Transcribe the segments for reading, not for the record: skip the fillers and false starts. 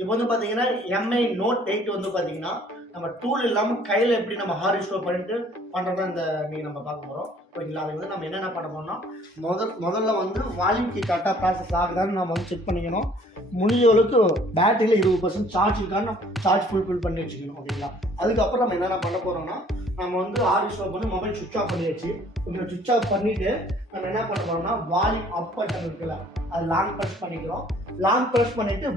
இப்போ வந்து பார்த்தீங்கன்னா எம்ஐ நோட் 8 வந்து பார்த்தீங்கன்னா நம்ம டூல் இல்லாமல் கையில் எப்படி நம்ம ஹார்ட் ஸ்டோர் பண்ணிட்டு பண்ணுறதா இந்த நீங்கள் நம்ம பார்க்க போகிறோம். ஓகேங்களா? அது வந்து நம்ம என்னென்ன பண்ண போறோம்னா முதல்ல வந்து வால்யூம் கீ கரெக்டாக ப்ராசஸ் ஆகுதான்னு நம்ம வந்து செக் பண்ணிக்கணும். முடிஞ்ச அளவுக்கு பேட்டரியில் 20% சார்ஜ் இருக்கான்னு சார்ஜ் ஃபில் பண்ணி வச்சுக்கணும். ஓகேங்களா? அதுக்கப்புறம் நம்ம என்னென்ன பண்ண போகிறோம்னா நம்ம வந்து ஹார்ட் ஸ்டோர் பண்ணி மொபைல் சுவிட்ச் ஆஃப் பண்ணியாச்சு. கொஞ்சம் சுவிட்ச் ஆஃப் பண்ணிவிட்டு நம்ம என்ன பண்ண போகிறோம்னா வால்யூம் அப் பட்டன் இருக்குல்ல அது லாங் ப்ரெஸ் பண்ணிக்கிறோம். லாங் ப்ரெஸ் பண்ணிவிட்டு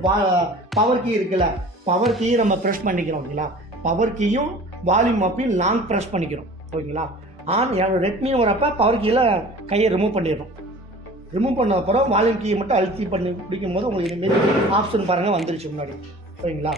பவர் கீ இருக்குல்ல பவர் கீயை நம்ம ப்ரெஸ் பண்ணிக்கிறோம். ஓகேங்களா? பவர் கீயும் வால்யூம் அப்பையும் லாங் ப்ரெஸ் பண்ணிக்கிறோம். ஓகேங்களா? ரெட்மி வரப்போ பவர் கீயில் கையை ரிமூவ் பண்ணிடுறோம். ரிமூவ் பண்ண அப்புறம் வால்யூம் கீயை மட்டும் அழுத்தி பண்ணி பிடிக்கும் போது உங்களுக்கு இதுமாரி ஆப்ஷன் பாருங்கள் வந்துருச்சு முன்னாடி. ஓகேங்களா?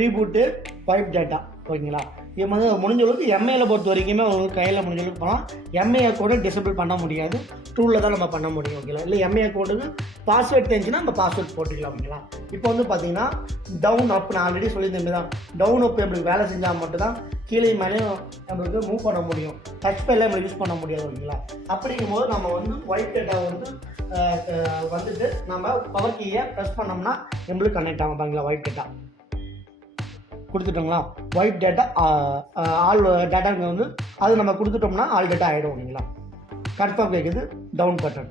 Reboot vibe data. ஓகேங்களா? இது வந்து முடிஞ்ச அளவுக்கு எம்ஐயில் பொறுத்த வரைக்குமே உங்களுக்கு கையில் முடிஞ்ச அளவுக்கு போகலாம். எம்ஐ அக்கௌண்ட்டை டிசபிள் பண்ண முடியாது, டூலில் தான் நம்ம பண்ண முடியும். ஓகேங்களா? இல்லை எம்ஐ அக்கௌண்ட்டுக்கு பாஸ்வேர்ட் தெரிஞ்சுன்னா நம்ம பாஸ்வேர்ட் போட்டுக்கலாம். ஓகேங்களா? இப்போ வந்து பார்த்தீங்கன்னா டவுன் அப் நான் ஆல்ரெடி சொல்லியிருந்தேன் தான் டவுன் அப் நம்மளுக்கு வேலை செஞ்சால் மட்டும்தான் கீழே மேலேயும் நம்மளுக்கு மூவ் பண்ண முடியும். டச் பேரில் நம்மளுக்கு யூஸ் பண்ண முடியாது. ஓகேங்களா? அப்படிங்கும்போது நம்ம வந்து ஒயிட் டேட்டா வந்துட்டு நம்ம பவர் கீயை ப்ரெஸ் பண்ணோம்னா நம்மளுக்கு கனெக்ட் ஆகும். பாருங்களா? ஒயிட் டேட்டா கொடுத்துட்டோங்களா? ஒயிட் டேட்டா ஆல் டேட்டாங்க வந்து அது நம்ம கொடுத்துட்டோம்னா ஆல் டேட்டா ஆகிடும். ஓகேங்களா? கன்ஃபார்ம் கேட்குது டவுன் பட்டன்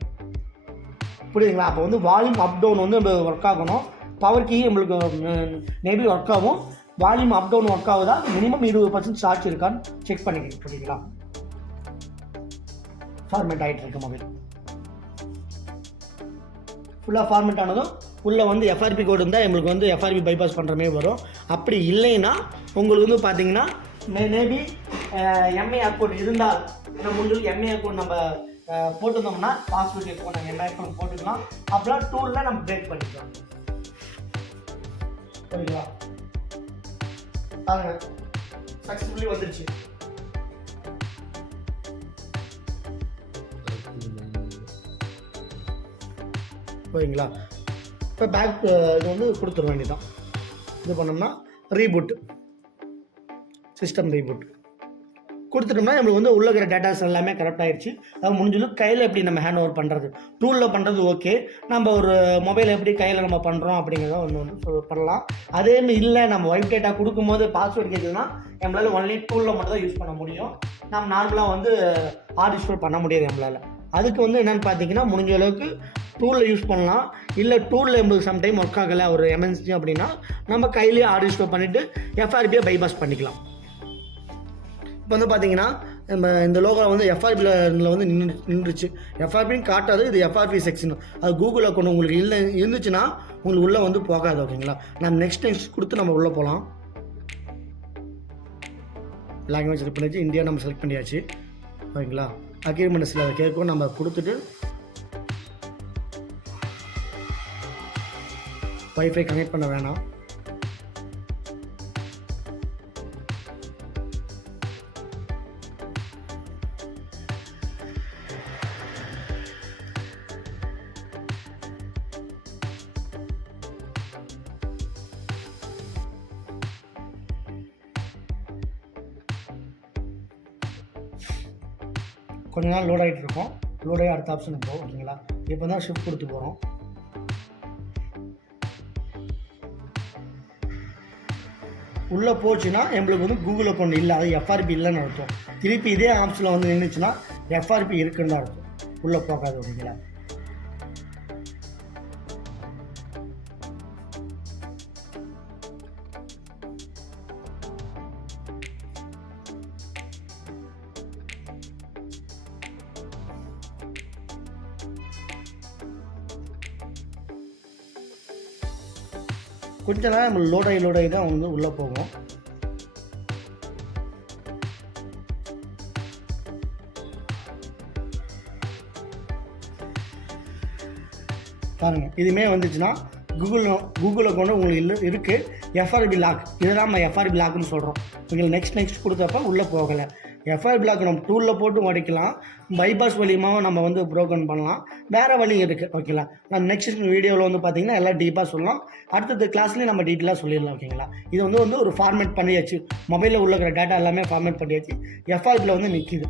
புரியுதுங்களா? அப்போ வந்து வால்யூம் அப் டவுன் வந்து நம்ம ஒர்க் ஆகணும். பவர் கீ நம்மளுக்கு மேபி ஒர்க் ஆகும். வால்யூம் அப் டவுன் ஒர்க் ஆகுதா மினிமம் 20% சார்ஜ் இருக்கான்னு செக் பண்ணிக்கணும். புரியுங்களா? ஃபார்மேட் ஆகிட்டு இருக்கு மொபைல் ஃபுல்லாக ஃபார்மேட் ஆனதும் உள்ளே வந்து எஃப்ஆர்பி கோடு இருந்தால் எங்களுக்கு வந்து எஃப்ஆர்பி பைபாஸ் பண்ணுற மாதிரி வரும். அப்படி இல்லைன்னா உங்களுக்கு வந்து பார்த்தீங்கன்னா மேபி எம்ஐ அக்கௌண்ட் இருந்தால் நம்ம முடிஞ்சு எம்ஐ அக்கௌண்ட் நம்ம போட்டுருந்தோம்னா பாஸ்வேர்ட் இருக்கும் நம்ம எம்ஐ அக்கௌண்ட் போட்டுக்கலாம். அப்படிலாம் டூலில் நம்ம பிரேக் பண்ணிக்கலாம். சரிங்களா? பாருங்க சக்ஸஸ்ஃபுல்லி வந்துருச்சு. ஓகேங்களா? இப்போ பேக் இது வந்து கொடுத்துட வேண்டியதான். இது பண்ணோம்னா ரீபூட் சிஸ்டம் ரீபூட் கொடுத்துட்டோம்னா நம்மளுக்கு வந்து உள்ள இருக்கிற டேட்டாஸ் எல்லாமே கரெக்ட் ஆகிடுச்சு. அது முடிஞ்சளவுக்கு கையில் எப்படி நம்ம ஹேண்ட் ஓவர் பண்ணுறது டூலில் பண்ணுறது ஓகே. நம்ம ஒரு மொபைல் எப்படி கையில் நம்ம பண்ணுறோம் அப்படிங்கிறத ஒன்று பண்ணலாம். அதேமாதிரி இல்லை நம்ம வைப் டேட்டா கொடுக்கும்போது பாஸ்வேர்டு கேட்குதுன்னா நம்மளால் ஒன்லி டூலில் மட்டும் தான் யூஸ் பண்ண முடியும். நம்ம நார்மலாக வந்து ஹார்ட் ஸ்டோர் பண்ண முடியாது நம்மளால். அதுக்கு வந்து என்னென்னு பார்த்தீங்கன்னா முடிஞ்ச அளவுக்கு டூலில் யூஸ் பண்ணலாம். இல்லை டூலில் நம்மளுக்கு சம்டைம் ஒர்க் ஆகலை ஒரு எமர்ஜென்சி அப்படின்னா நம்ம கையிலேயே ஹார்ட் ஸ்டோர் பண்ணிவிட்டு எஃப்ஆர்பியை பைபாஸ் பண்ணிக்கலாம். இப்போ வந்து பார்த்தீங்கன்னா நம்ம இந்த லோகோ வந்து எஃப்ஆர்பியில் வந்து நின்றுச்சு. எஃப்ஆர்பின்னு காட்டாது, இது எஃப்ஆர்பி செக்ஷன். அது கூகுள் அக்கௌண்ட் உங்களுக்கு இல்லை இருந்துச்சுன்னா உங்களுக்கு உள்ளே வந்து போகாது. ஓகேங்களா? நம்ம நெக்ஸ்ட் கொடுத்து நம்ம உள்ளே போகலாம். லாங்குவேஜ் செலக்ட் பண்ணியாச்சு, இந்தியா நம்ம செலக்ட் பண்ணியாச்சு. ஓகேங்களா? அக்ரிமெண்ட்ஸில் அதை கேட்கும் நம்ம கொடுத்துட்டு வைஃபை கனெக்ட் பண்ண வேணாம். கொஞ்ச நாள் லோட் ஆகிட்டு இருக்கோம். லோடாகி அடுத்த ஆப்ஷன் போகும். ஓகேங்களா? இப்போ தான் ஷிஃப்ட் கொடுத்து போகிறோம். உள்ளே போச்சுன்னா நம்மளுக்கு வந்து கூகுள் அக்கௌண்ட் இல்லை, அது எஃப்ஆர்பி இல்லைன்னு அர்த்தம். திருப்பி இதே ஆப்ஷனில் வந்து நின்றுச்சுன்னா எஃப்ஆர்பி இருக்குன்னு தான் அர்த்தம். உள்ளே போகாது. ஓகேங்களா? கொஞ்ச நேரம் நம்ம லோடாகி தான் வந்து உள்ளே போகும். பாருங்கள் இதுவுமே வந்துச்சுன்னா கூகுள் அக்கௌண்ட் உங்களுக்கு இருக்குது. எஃப்ஆர்பி லாக் இதெல்லாம் நம்ம எஃப்ஆர்பி லாக்னு சொல்கிறோம். உங்களுக்கு நெக்ஸ்ட் கொடுத்தப்ப உள்ளே போகலை. எஃப்ஆர்பி லாக் நம்ம டூலில் போட்டு உடைக்கலாம். பைபாஸ் வழியுமாக நம்ம வந்து ப்ரோக்கன் பண்ணலாம். வேறு வழி இருக்குது. ஓகேங்களா? நான் நெக்ஸ்ட் வீடியோவில் வந்து பார்த்தீங்கன்னா எல்லாம் டீப்பாக சொல்லலாம். அடுத்தது கிளாஸ்லேயும் நம்ம டீட்டெயிலாக சொல்லிடலாம். ஓகேங்களா? இது வந்து ஒரு ஃபார்மேட் பண்ணியாச்சு. மொபைலில் உள்ள டேட்டா எல்லாமே ஃபார்மேட் பண்ணியாச்சு. எஃப்ஆர்பியில் வந்து நிற்கிது.